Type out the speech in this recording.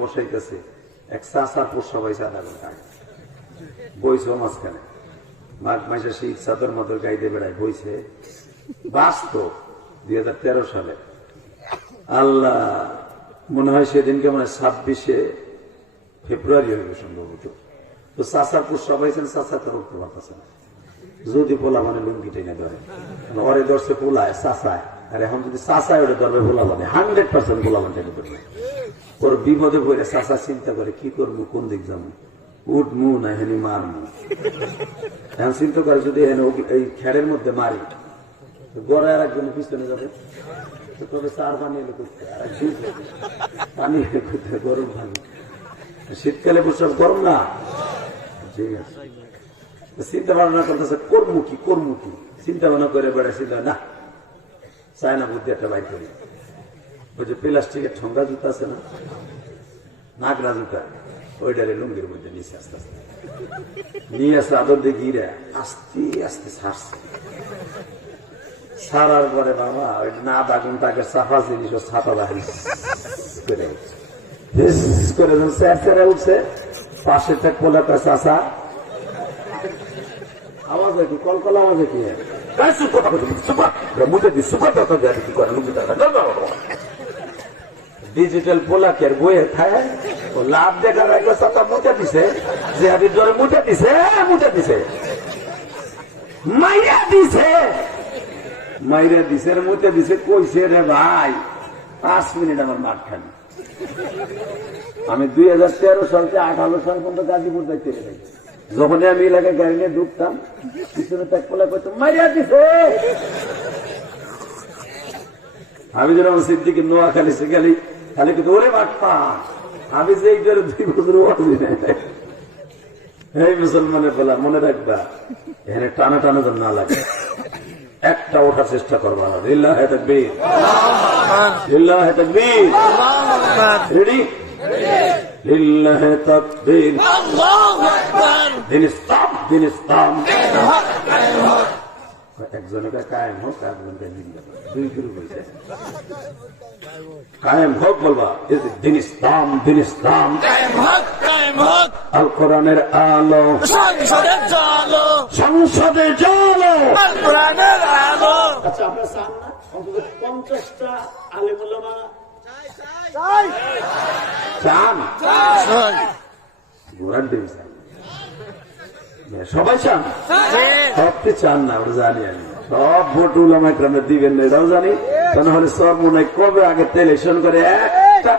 বসাইতেছে এক চাষার পোষা পাইছে আধা ঘন্টা বইছে মাঝখানে মাঘ মাসে শীত চাদর মতর গাইতে বেড়ায় বইছে বাস্তব 2013 সালে আল্লাহ মনে হয় সেদিনকে মানে 26শে ফেব্রুয়ারি হইবে সম্ভবত। তো চাষার পোষা পাইছেন, চাষা তো রক্ত পাচ্ছে না, যদি পোলা মানে লুঙ্গি টেনে ধরে ওরে ধরছে পোলায় চাষায়, আর এখন যদি চাষায় ওরে ধরবে পোলা মানে 100% পোলা মানে টেনে ধরবে। ওর বিপদে পড়ে চাষা চিন্তা করে কি করবো, কোন দিক যাবো, উঠমু না হেনি মারমু। এখন চিন্তা করে যদি এই খেড়ের মধ্যে মারি গড়ে আর একজনের পিছনে যাবে, তবে চার পানি এলে করতে আর একদিন পানি এলে করতে গরম পানি। শীতকালে প্রসব গরম না, ঠিক আছে। চিন্তা ভাবনা করতেছে করবো কি চিন্তা ভাবনা করে বেড়াচ্ছিল না, চায় না বুদ্ধি একটা বাইর করি। ওই যে প্লাস্টিকের ঠোঙ্গা জুতা আছে না, নাগরা জুতা, ওইটারে লুঙ্গির মধ্যে নিচে আস্তে আস্তে নিয়ে আসে, আদর দিয়ে গিরা আস্তে আস্তে ছাড়ছে। ছাড়ার পরে বাবা ওই না দাগুন তাকে সাফা জিনিস ও ছাপা বাহির করে করে উঠছে। পাশে থেকে পোলাটা চাষা আওয়াজ কি কলকলা আওয়াজ কি ডিজিটাল পোলাকে আর বইয়ে খায় ও লাভ দেখার আগে ছাতা মুঠে দিছে, যে হাবির ধরে মুঠে দিছে মাইরা দিছে মুঠে দিছে। কইছে রে ভাই 5 মিনিট আমার মাঠ খালি। আমি 2013 সাল থেকে 18 সাল পর্যন্ত গাজীপুর যাইতে গেছি। যখন আমি এলাকায় গাড়ি নিয়ে ঢুকতাম পিছনে তাক পোলা করতাম মাইরা দিছে। আমি যখন সিদ্দিকে নোয়াখালী সে গেলি খালি কিন্তু ওরে বাটপা, আমি যে 2 বছর এই মুসলমানের বলা মনে রাখবা, এখানে টানা টানা যেন না লাগে, একটা ওঠার চেষ্টা করবা। লিল্লাহে তাকবীর, লিল্লাহে তাকবীর, রেডি, লিল্লাহে তাকবীর, আল্লাহু আকবার, দিন ইসলাম, দিন ইসলাম, একজনকে কায়েম হোক, একজনকে জিন্দাবাদ, দুই গ্রুপ হয়েছে। কায়েম হোক বলবা, দিন ইসলাম, দিন ইসলাম, কায়েম হোক, কায়েম হোক, আল কোরআনের আলো সংসদে জ্বালো, সংসদে জ্বালো, আল কোরআনের আলো। আচ্ছা আপনারা চান না অন্তত 50টা আলেম উলামা চান? সবাই চান? সবকে চান না, ওরা জানি আমি। সব ভোট উলামা ইকরামে দিবেন না, এটাও জানি। তা না হলে সব মনে কবে আগে ইলেকশন করে একটা